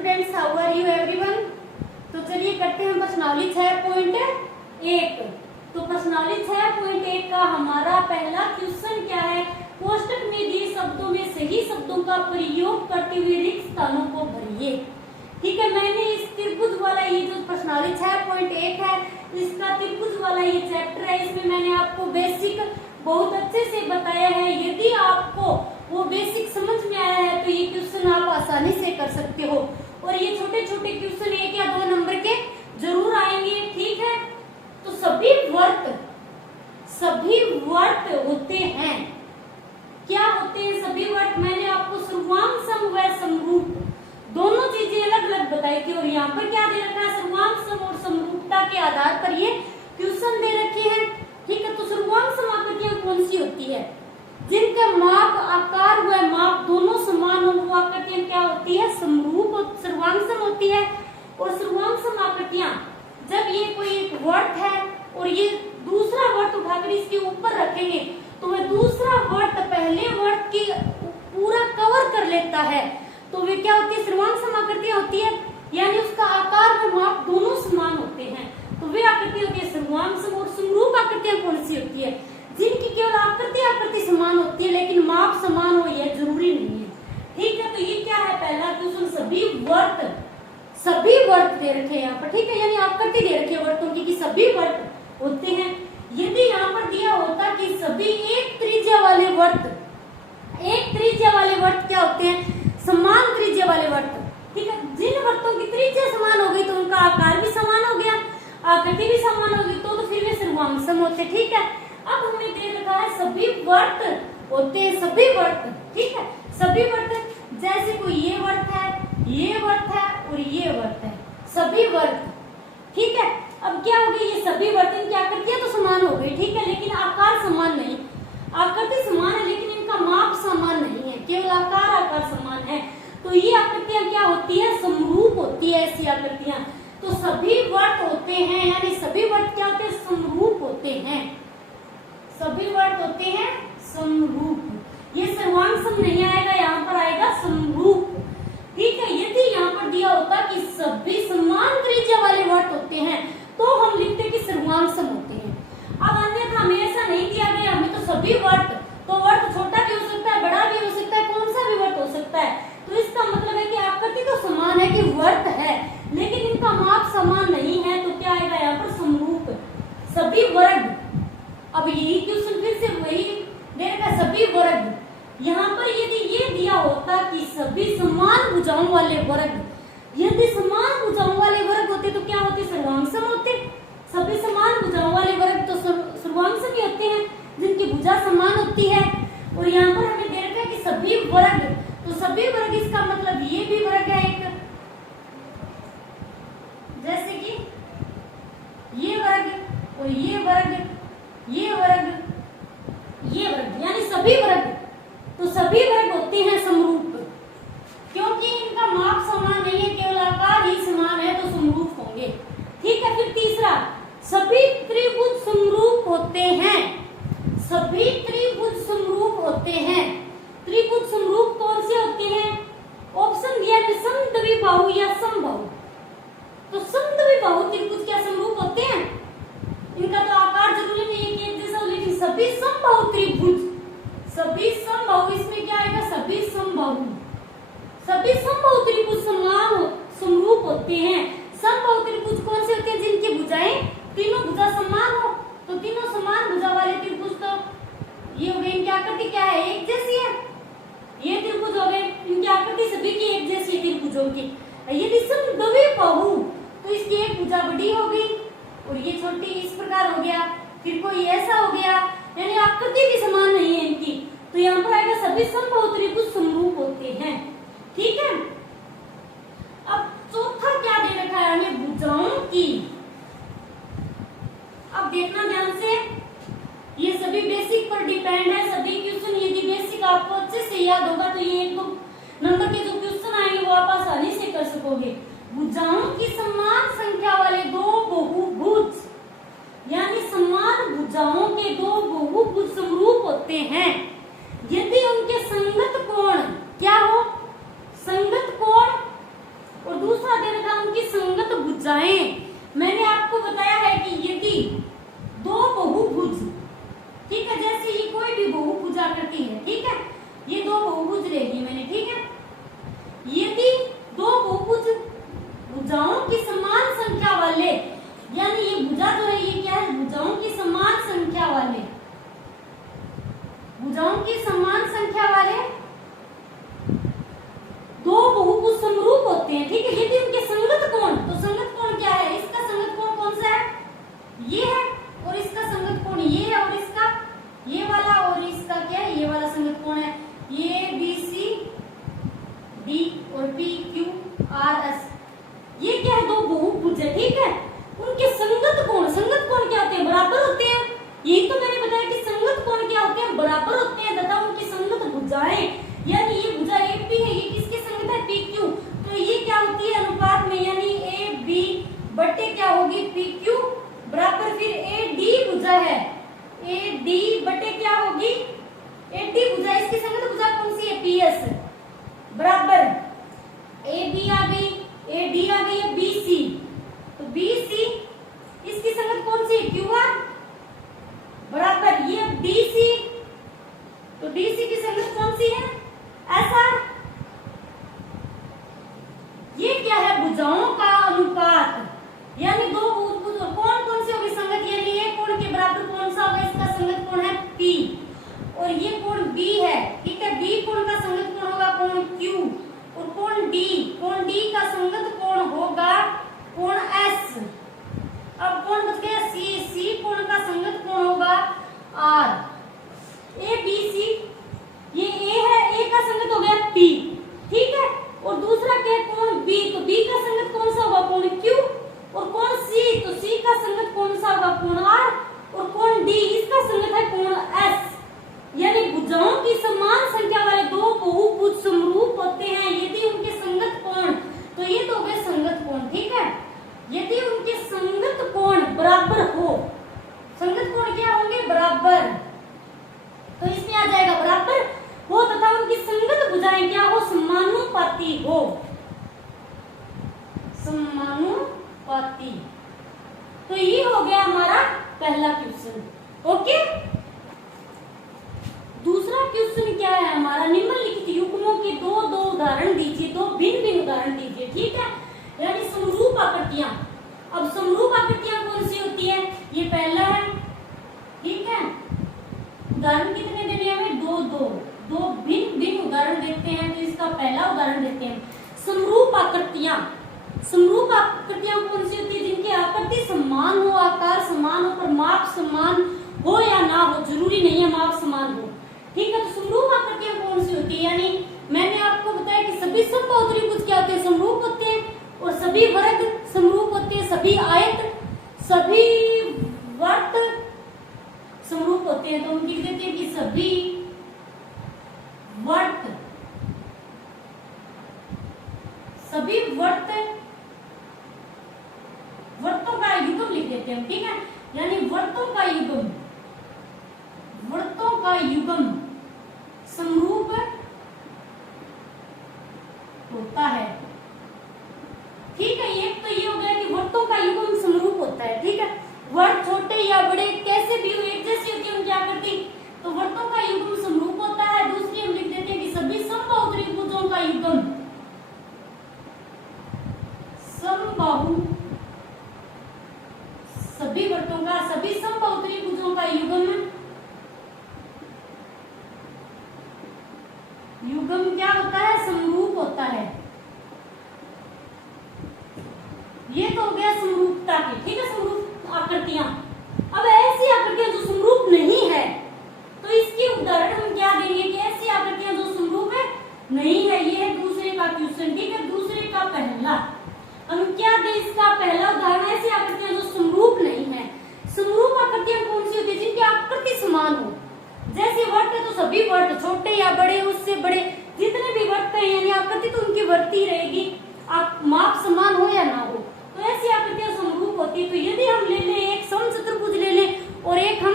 Students, how are you everyone. तो चलिए करते हैं प्रश्नावली 6.1। तो प्रश्नावली 6.1 का हमारा पहला क्वेश्चन क्या है, कोष्टक में दिए शब्दों में सही शब्दों का प्रयोग करते हुए रिक्त स्थानों को भरिए। ठीक है, मैंने इस त्रिभुज वाला ये जो प्रश्नावली 6.1 है, इसका त्रिभुज वाला ये चैप्टर है, इसमें मैंने आपको बेसिक बहुत अच्छे से बताया है। यदि आपको वो बेसिक समझ में आया है तो ये क्वेश्चन आप आसानी से कर सकते हो। और ये छोटे छोटे क्वेश्चन 1 या 2 नंबर के जरूर आएंगे। ठीक है, तो सभी वर्त होते हैं। क्या होते हैं सभी वर्त? मैंने आपको सर्वांग सम व समरूप दोनों चीजें अलग अलग बताई थी। और यहाँ पर क्या दे रखा है, सर्वांग सम और समरूपता के आधार पर ये क्वेश्चन दे रखे हैं। ठीक है, तो सर्वांग सम आकृतियां कौन सी होती है? जिनका माप, आकार व माप दोनों समान हो, वो आकृतियां क्या होती है? समरूप और सर्वांग सम होती है। और सर्वांग सम आकृतियां जब ये कोई एक वर्त है और ये दूसरा वर्त उठाकर इसके ऊपर रखेंगे तो वह दूसरा वर्त पहले वर्त की पूरा कवर कर लेता है, तो वे क्या होती है? सर्वांग सम आकृतियां होती है, यानी उसका आकार व माप दोनों समान होते हैं। तो वे आकृति होती है सर्वांग सम। और समरूप आकृतियां कौन सी होती है? जिनकी केवल आकृति समान होती है लेकिन माप समान हो, यह जरूरी नहीं है। ठीक है, तो ये क्या है पहला क्वेश्चन, सभी वर्त दे रखे हैं यहाँ पर। ठीक है, यानी आकृति दे रखी है वर्तों की कि सभी वर्त होते हैं। यदि यहाँ पर दिया होता कि सभी एक त्रिज्या वाले वर्त क्या होते हैं? समान त्रिज्या वाले वर्त। ठीक है, जिन वर्तों की त्रिज्या समान हो गई तो उनका आकार भी समान हो गया, आकृति भी समान होगी, तो फिर वे सर्वांग सम होते। ठीक है, अब हमें दे रखा है सभी वर्त होते हैं, सभी वर्त। ठीक है, सभी वर्त जैसे कोई ये वर्त है, ये वर्त है और ये वर्त है, सभी वर्त। ठीक है, अब क्या हो गई, ये सभी वर्त, इनकी आकृतियां तो समान हो गई। ठीक है, लेकिन आकार समान नहीं। आकृति समान है लेकिन इनका माप समान नहीं है, केवल आकार समान है। तो ये आकृतियां क्या होती है? समरूप होती है ऐसी आकृतियां। तो सभी वर्त होते हैं, यानी सभी वर्त क्या होते हैं? समरूप होते हैं। सभी वर्त होते हैं समरूप। ये सर्वांग सम नहीं आएगा, यहाँ पर आएगा समरूप। ठीक है, यदि यहाँ पर दिया होता कि सभी समान त्रिज्या वाले वर्त होते हैं तो हम लिखते कि सर्वांग सम होते हैं। अब अन्यथा हमें ऐसा नहीं दिया गया, हमें तो सभी वर्त, तो वर्त छोटा भी हो सकता है, बड़ा भी हो सकता है, कौन सा भी वर्त हो सकता है। तो इसका मतलब है कि आकृति तो समान है कि वर्त है, लेकिन इनका माप समान नहीं है, तो क्या आएगा यहाँ पर? समरूप। सभी वर्ग। अब यही क्वेश्चन फिर से वही देगा, सभी वर्ग। यहाँ पर यदि ये दिया होता कि सभी समान भुजाओं वाले वर्ग, यदि समान भुजाओं वाले वर्ग होते तो क्या होते? सर्वांग सम होते। सभी समान भुजाओं वाले वर्ग तो सर्वांग सम ही होते हैं, जिनकी भुजा समान होती है। और यहाँ पर हमें दे रखा है कि सभी वर्ग, तो सभी वर्ग इसका मतलब ये भी वर्ग है एक, जैसे कि ये वर्ग और ये वर्ग, ये वर्ग, ये वर्ग, यानी सभी वर्ग। तो सभी वर्ग होते हैं समरूप, क्योंकि इनका माप समान नहीं है, केवल आकार ही समान है, तो समरूप होंगे। ठीक है, फिर तीसरा, सभी त्रिभुज समरूप होते हैं। सभी त्रिभुज समरूप होते हैं। त्रिभुज समरूप कौन से होते हैं? ऑप्शन दिया है समद्विबाहु या समबाहु। तो समद्विबाहु त्रिभुज क्या समरूप होते हैं? इनका तो आकार जरूरी नहीं है कि एक जैसा हो, लेकिन सभी समबाहु त्रिभुज, सभी समबाहु, इसमें क्या आएगा? सभी समबाहु, सभी समबाहु त्रिभुज समान समरूप होते हैं। समबाहु त्रिभुज कौन से होते हैं? जिनकी भुजाएं तीनों भुजा समान हो, तो तीनों समान भुजा वाले त्रिभुज, तो ये हो गए, इनकी आकृति क्या है? एक जैसी है। ये त्रिभुज हो गए, इनकी आकृति सभी की एक जैसी है त्रिभुजों की। यदि समद्विबाहु तो इसकी एक भुजा बड़ी हो गई और ये छोटी, इस प्रकार हो गया। फिर कोई ऐसा हो गया, यानी आकृति भी समान नहीं है इनकी, तो यहाँ पर आएगा सभी समबाहु त्रिभुज समरूप होते हैं। ठीक है, अब चौथा क्या दे रखा है हमें? भुजाओं की। अब देखना ध्यान से, ये सभी बेसिक पर डिपेंड है। सभी क्वेश्चन यदि बेसिक आपको अच्छे से याद होगा तो ये 1-2 नंबर के जो क्वेश्चन आएंगे वो आप आसानी से कर सकोगे। भुजाओं की समान संख्या वाले दो बहुभुज, यानी समान भुजाओं के दो बहुभुज समरूप होते हैं यदि उनके संगत कोण क्या हो? संगत भुजाएं। मैंने आपको बताया है कि यदि दो बहुभुज, ठीक है, जैसे ये कोई भी बहुभुज आकृति है, ठीक है, ये दो बहुभुज लेगी मैंने, ठीक है, यदि दो बहुभुज भुजाओं की समान संख्या वाले, यानी ये भुजा जो है ये क्या है, भुजाओं की समान संख्या वाले, भुजाओं की समान संख्या वाले दो बहुभुज समरूप होते हैं, ठीक है, यदि उनके संगत कोण, तो संगत कोण क्या है, इसका संगत कोण कौन सा है, ये है, और इसका संगत कोण ये है, और इसका ये वाला, और इसका क्या है, ये वाला संगत कोण है, ये बी सी डी और पी क्यू आर एस, ये क्या है, दो बहुभुज है, ठीक है, उनके संगत कोण क्या होते हैं, बराबर होते हैं। यही तो मैंने बताया कि संगत कोण क्या होते हैं, बराबर होते हैं, तथा उनकी संगत भुजाएं, यानी ये भुजा ए पी है, ये किसके संगत है, पी क्यू, तो ये क्या होती है अनुपात में, यानी ए बी बटे क्या होगी, पी क्यू बराबर, फिर ए डी भुजा है, ए डी बटे क्या होगी, ए डी भुजा, इसकी संगत भुजा कौन सी है, पी एस बराबर ए बी आ गई, ए डी आ गई है, बी सी, तो बी सी इसकी संगत कौन सी है, क्यू आर बराबर ये डी सी, तो डी सी की संगत कौन सी है, एस आर, ये क्या है, भुजाओं का अनुपात, यानी दो बहुभुज कौन कौन सी होगी संगत, यानी ये कोण के बराबर कौन सा होगा, इसका संगत कोण है P, और ये कोण B है, ठीक है, B कोण का संगत कोण होगा कोण Q, और कोण D का संगत कोण होगा कोण S। अब कोण बच गया C कोण का संगत कोण होगा R। A B C, ये A है, A का संगत हो गया P, ठीक है, और दूसरा क्या है कोण B, तो B का संगत कौन सा होगा कोण Q, और कोण C, तो C का संगत कौन सा होगा कोण R, और कोण D इसका संगत है कोण S। यानी भुजाओं की समान संख्या वाले दो बहुभुज समरूप होते हैं यदि उनके संगत कोण, तो ये तो हो गए संगत कोण, ठीक है, यदि उनके संगत कोण बराबर हो, संगत कोण क्या होंगे, बराबर, तो इसमें आ जाएगा बराबर हो, तथा उनकी संगत भुजाएं क्या हो, समानुपाती हो, समानुपाती। तो ये हो गया हमारा पहला क्वेश्चन, ओके। दूसरा क्वेश्चन क्या है हमारा, निम्नलिखित युग्मों के दो उदाहरण दीजिए, दो भिन्न उदाहरण दीजिए, ठीक है, यानी समरूप आकृतियां। अब समरूप आकृतियां कौन सी होती है, ये पहला है, ठीक है, उदाहरण कितने देने हमें, दो भिन्न उदाहरण देखते हैं। तो इसका पहला उदाहरण देखते हैं, समरूप आकृतियां। समरूप आकृतियां कौन सी होती है, जिनकी आकृति समान हो, आकार समान हो, पर माप समान हो या ना हो, जरूरी नहीं है माप समान हो, ठीक है। तो समरूप आकृतियां कौन सी होती है, यानी मैंने आपको बताया कि सभी समबाहु त्रिभुज क्या होते हैं, समरूप होते हैं, और सभी वर्ग समरूप होते हैं, सभी आयत, सभी वर्त समरूप होते हैं। तो हम लिख देते हैं कि सभी वर्त, सभी वर्तों का युग्म लिख देते हैं, ठीक है, यानी वर्तों का युग्म समरूप होता है, ठीक है। ये तो ये हो गया कि वर्तों का युग्म समरूप होता है, ठीक है, वर्त छोटे या बड़े कैसे भी हो, एक जैसी होती है उनकी आकृति, तो वर्तों का युग्म समरूप होता है। दूसरी हम लिख देते हैं कि सभी समबाहु त्रिभुजों का युग्म, समबाहु, सभी वर्तों का, सभी समबाहु त्रिभुजों का युग्म क्या होता है, समरूप होता है। ये तो हो गया समरूपता के, ठीक है, समरूप आकृतियां। अब ऐसी आकृतियां जो समरूप नहीं है, तो इसके उदाहरण हम क्या देंगे कि ऐसी आकृतियां जो समरूप है नहीं है। ये है दूसरे का क्वेश्चन, ठीक है, दूसरे का पहला हम क्या दें, इसका पहला उदाहरण, ऐसी आकृतियां जो समरूप नहीं है। समरूप आकृतियां कौन सी होती है, जिनकी आकृति समान हो, जैसे वर्त है तो सभी वर्त छोटे या बड़े, उससे बड़े जितने भी वर्त हैं, यानी आकृति तो उनकी वर्ती रहेगी, आप माप समान हो या ना हो, तो ऐसी आकृतियां समरूप होती है। तो यदि हम ले लें एक समचतुर्भुज ले लें और एक हम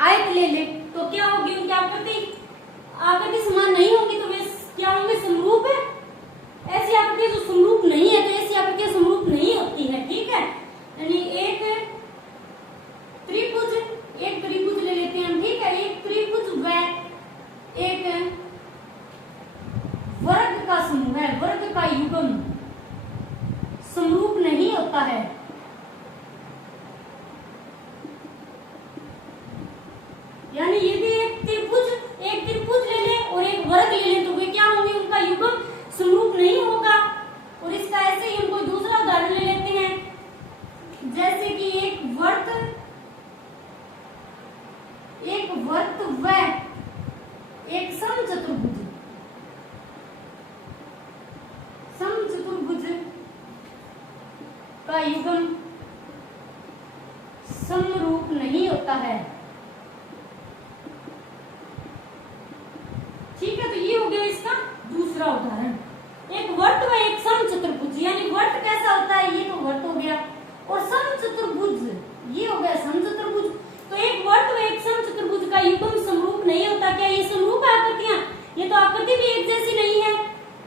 आयत ले लें, तो क्या होगी, उनकी आकृति समान नहीं होगी, तो वे क्या होंगे, समरूप है। ऐसी आकृतियां जो समरूप नहीं है, तो ऐसी आकृतियां समरूप नहीं होती का युग्म समरूप नहीं होता है। ठीक है, तो ये हो गया इसका दूसरा उदाहरण। एक वर्त व एक समचतुर्भुज, यानी वर्त कैसा होता है, ये तो वर्त हो गया, और समचतुर्भुज ये हो गया समचतुर्भुज। तो एक वर्त व एक समचतुर्भुज का युग्म समरूप नहीं होता। क्या ये समरूप है आकृतियां? ये तो आकृति भी एक जैसी नहीं है।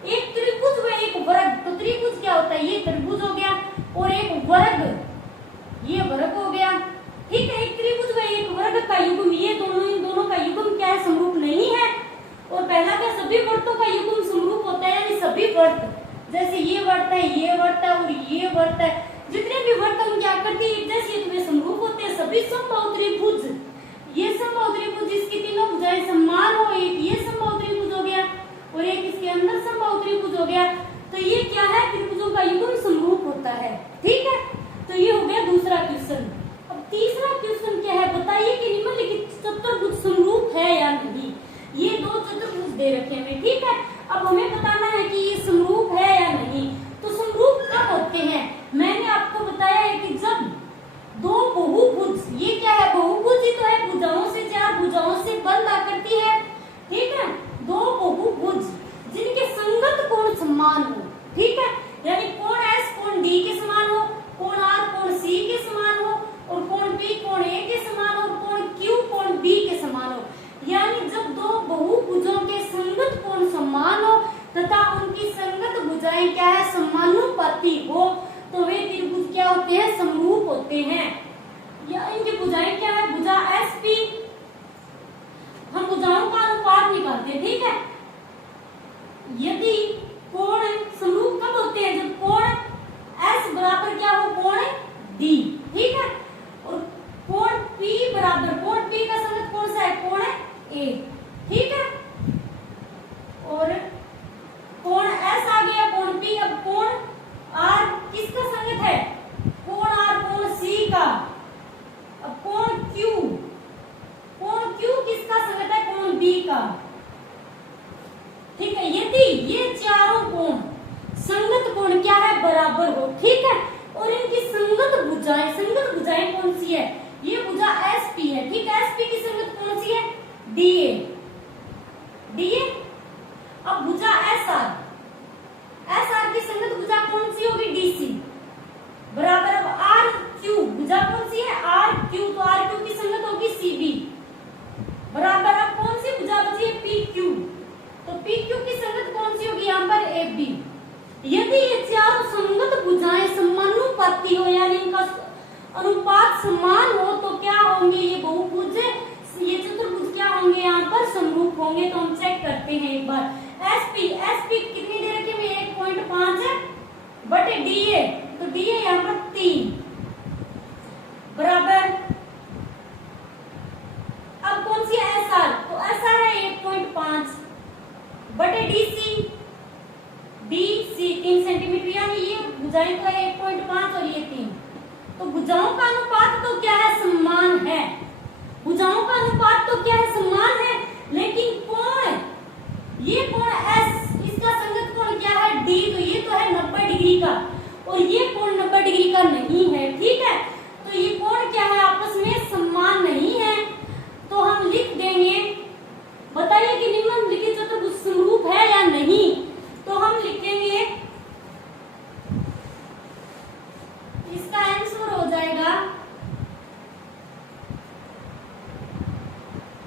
एक त्रिभुज व एक वर्ग, तो त्रिभुज क्या होता है, ये त्रिभुज हो गया, और एक वर्ग ये वर्ग हो गया। ठीक है, एक त्रिभुज व एक वर्ग का युग्म, ये इन दोनों का युग्म क्या है, समरूप नहीं है। और पहला क्या, सभी वर्तों का युग्म समरूप होता है, यानी सभी वर्त, जैसे ये वर्त है, ये वर्त है और ये वर्त है, जितने भी वर्त उनकी आकृति एक जैसी है, तो वे समरूप होते हैं। सभी समबाहु त्रिभुज, ये समबाहु त्रिभुज जिसकी तीनों भुजाएं समान हो, एक ये समबाहु त्रिभुज हो गया और एक इसके अंदर समबाहु त्रिभुज हो गया, तो ये क्या है, त्रिभुजों का युग्म समरूप होता है। ठीक है, तो ये हो गया दूसरा क्वेश्चन। अब तीसरा क्वेश्चन क्या है, बताइए कि निम्नलिखित चतुर्भुज समरूप है या नहीं। ये दो चतुर्भुज दे रखे हैं। ठीक है, अब हमें बताना है कि ये समरूप है या नहीं। तो समरूप कब होते हैं, मैंने आपको बताया है कि जब दो बहुभुज, ये क्या है, बहुभुज ही तो है, भुजाओं से, चार भुजाओं से बंद आकृति है। ठीक है, दो बहुभुज जिनके संगत कोण समान हो। ठीक है, यानी कोण एस कोण डी के समान हो, कोण आर कोण सी के समान हो, और कोण पी कोण ए के समान हो, और कोण क्यू कोण बी के समान हो। यानी जब दो बहुभुजों के संगत कोण समान हो तथा उनकी संगत भुजाएं क्या है, समानुपाती हो, तो वे त्रिभुज क्या होते हैं, समरूप होते हैं। या इनकी भुजाएं क्या है, भुजा एस पी, हम भुजाओं का अनुपात निकालते हैं। ठीक है, यदि कोण समरूप कब होते हैं, जब कोण एस बराबर क्या हो, कोण डी। ठीक है, और कोण पी बराबर, कोण पी का संगत कौन सा है, कोण ए। ठीक है, और कोण एस आ गया, कोण पी। अब कोण आर किसका संगत है, कोण आर कोण सी का। अब कोण क्यू किसका संगत है, कोण बी का। ठीक है, यदि ये चारों कोण संगत कोण क्या है, बराबर हो। ठीक है, और इनकी संगत भुजाएं कौन सी है, ये भुजा एस पी है। ठीक है, एस पी की संगत कौन सी है, डी ए। अब भुजा एस आर की संगत भुजा कौन सी होगी, डी सी बराबर। अब आर क्यू भुजा कौन सी है, आर क्यू, तो आर क्यू की संगत होगी सी बी बराबर। अब कौन सी भुजा बची है, पी क्यू, तो पी क्यू की संगत कौन सी होगी, यहाँ पर ए बी। यदि ये चारों संगत भुजाएं समानुपाती हो, यानी इनका अनुपात समान हो, तो क्या होंगे, ये बहुभुज, ये चतुर्भुज क्या होंगे, यहाँ पर समरूप होंगे। तो हम चेक करते हैं एक बार। एस पी कितनी दे रखी है, 1.5 है, बटे डी ए, तो डी ए यहाँ पर 3 बराबर। अब कौन सी है, एस आर, तो एस आर है 1.5 बटे डी सी 3 सेंटीमीटर, यानी ये भुजाएं तो है 1.5 और ये 3, तो भुजाओं का अनुपात तो क्या है, समान है। भुजाओं का अनुपात तो क्या है, समान है, लेकिन कोण, ये कोण एस, इसका संगत कोण क्या है, डी, तो ये तो है 90 डिग्री का, और ये कोण 90 डिग्री का नहीं है। ठीक है, तो ये कोण क्या है, आपस में समान नहीं है। तो हम लिख देंगे, बताइए कि निम्नलिखित चतुर्भुज समरूप है या नहीं। तो हम लिखेंगे, इसका आंसर हो जाएगा,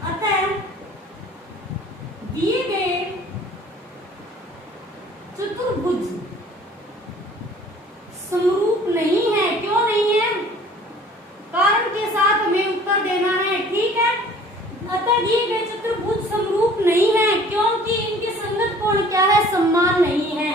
अतः दिए गए चतुर्भुज समरूप नहीं है। क्यों नहीं है, कारण के साथ हमें उत्तर देना है। ठीक है, अतः दिए गए चतुर्भुज समरूप नहीं है क्योंकि इनके संगत कोण क्या है, समान नहीं है।